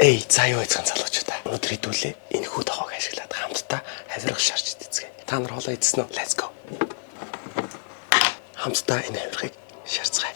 Эй, за юу эзэн залуучуудаа. Өнөөдөр хэдүүлээ энэ хүү тоогоо ашиглаад хамтдаа хавирга шарж идцгээе. Та нар хоолоо идсэн үү? Let's go. Хамтдаа энэ хавиргыг шарцгаая.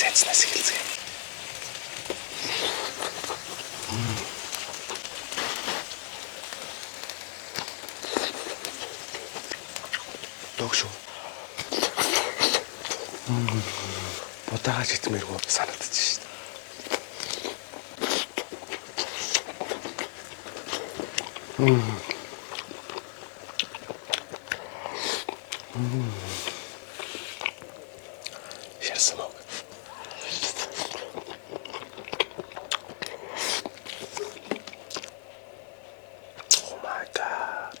Цэцнээс эхэлцгээе. Догшоо. Будаач итмэргүй санагдаж шít. Шарсан мог. Oh my god.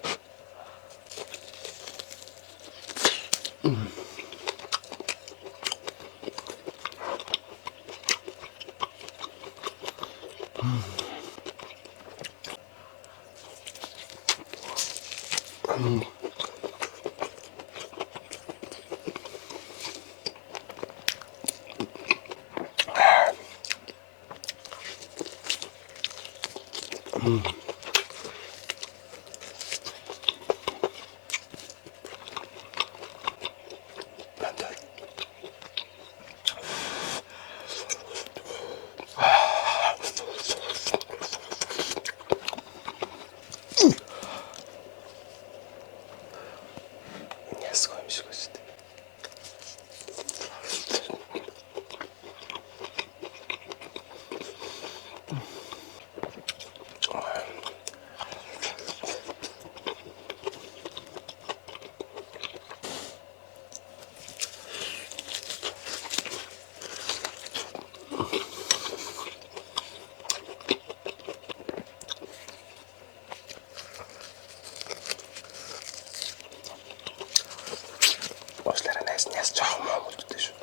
Ослера näs жоохон мөмөлддөг шүү.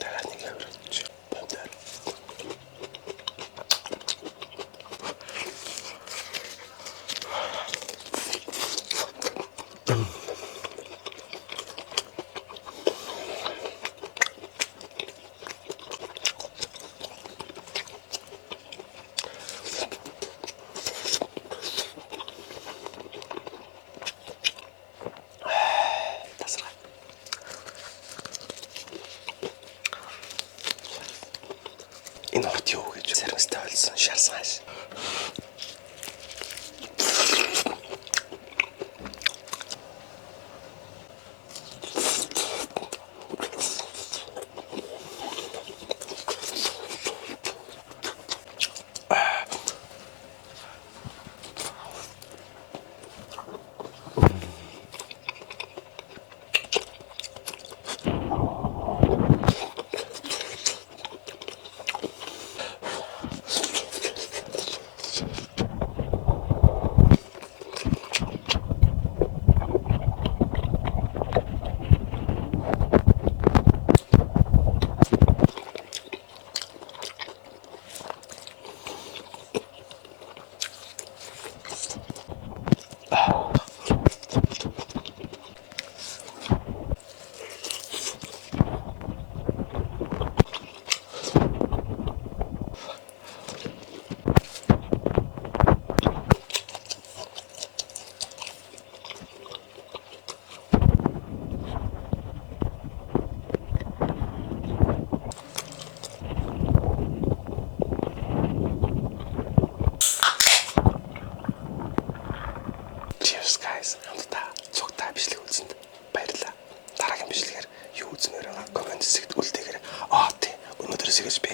Дахиад нэг хавирч бамдаа. Энэ урт юу гэж сармстай болсон шарсан хааш. Guys, хамтдаа цогтой бичлэг үзсэнд баярлалаа. Дараагийн бичлэгээр юу үзмээр байгаа комент хэсэгт үлдээгээрэй. Тийм. Өнөөдрөөс эхэлж би